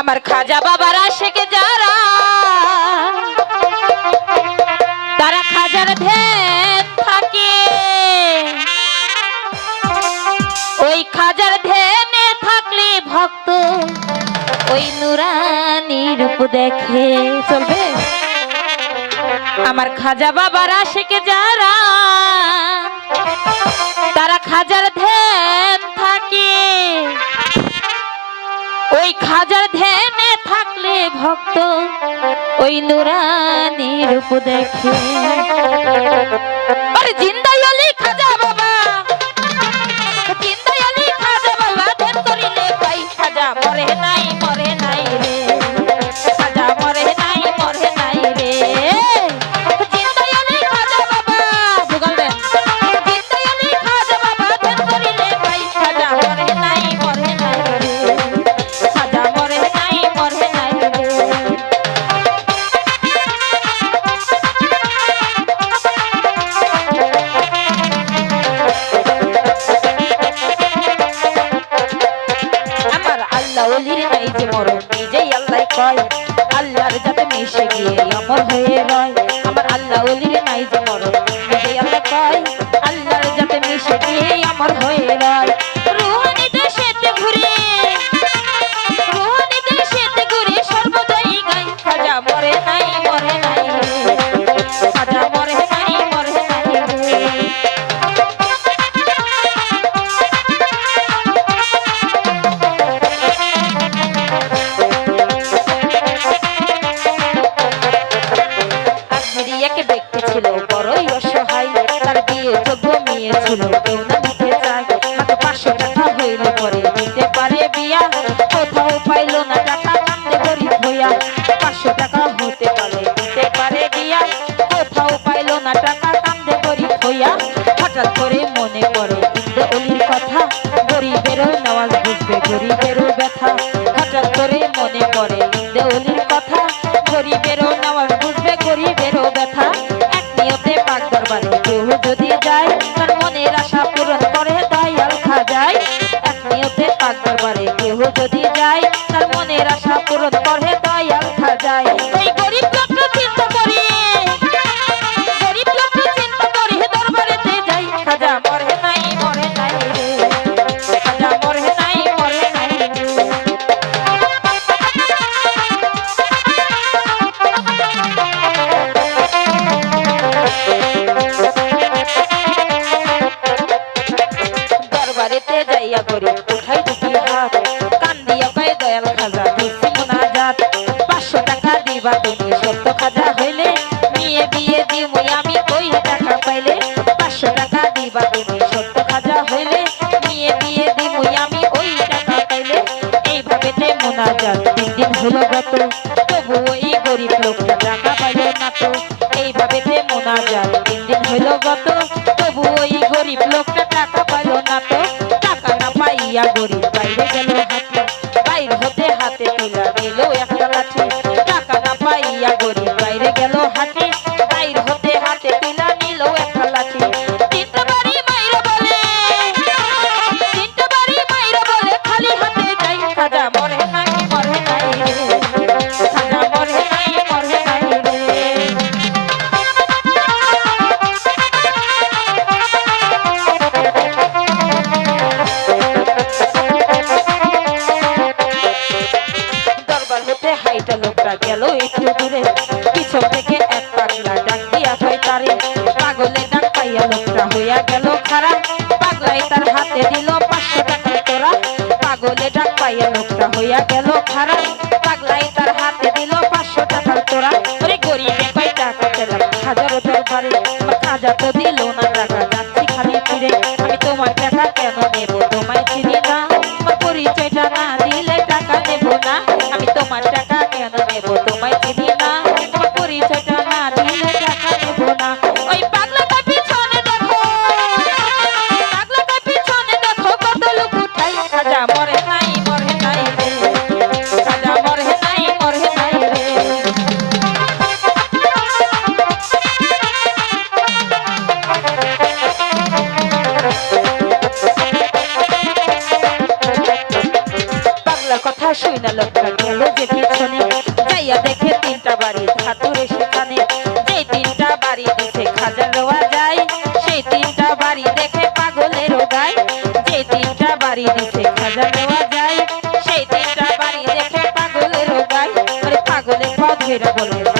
আমার খাজা বাবার আশেকে যারা, তারা খাজার ধ্যান থাকে। ওই খাজার ধ্যানে থাকলে ভক্ত ওই নুরানি রূপ দেখে। চলবে? আমার খাজা বাবার আশেকে যারা, তারা খাজার ধ্যান ওই খাজার ধ্যানে থাকলে ভক্ত ওই নুরানি রূপ দেখে। আরে জিন্দাই ওলির নাই যে মরণ নিজেই আল্লাহ কয়, আল্লাহর যাতে মিশে গিয়ে অমর হয়ে রয়। আমার আল্লাহ ওলির নাই যে মরণ নিজেই আল্লাহ কয়, আল্লাহর যাতে মিশে গিয়ে অমর হয়ে রয়। টাকা হইলে পরে। দিতে পারে বিয়া কোথাও পাইল না টাকা, কান্দে গরিব হইয়া। পাঁচশো টাকা হতে পারে দিতে পারে বিয়া কোথাও পাইল না টাকা, কান্দে গরিব হইয়া। হঠাৎ করে মনে পড়ে যাইয়া করি উঠাই দুটি হাত। কান দিয়া কয় দয়াল খাজা দিছি মোনাজাত। পাঁচশো টাকা দিবা তুমি, সত্য খাজা হইলে। নিয়ে বিয়ে দিমুই আমি কই টাকা পাইলে? পাঁচশো টাকা দিবা তুমি, সত্য খাজা হইলে। নিয়ে বিয়ে দিমুই আমি ওই টাকা পাইলে? এইভাবে তে মোনাজাত তিন দিন হলো গত। তবু ওই গরিব লোকটা টাকা পাইলো না তো। এইভাবে তে মোনাজাত তিন দিন হলো গত। তবু ওই গরিব লোকটা না পাইয়া গরিব হইয়া গেল খারাপ পাগলাই তার হাতে দিল, পাঁচশো টাকা তোরা গরিবে পাই টাকা পেলাম হাজারো দরবারে খাজা তো দিল পাগলের পথ ধরে বলে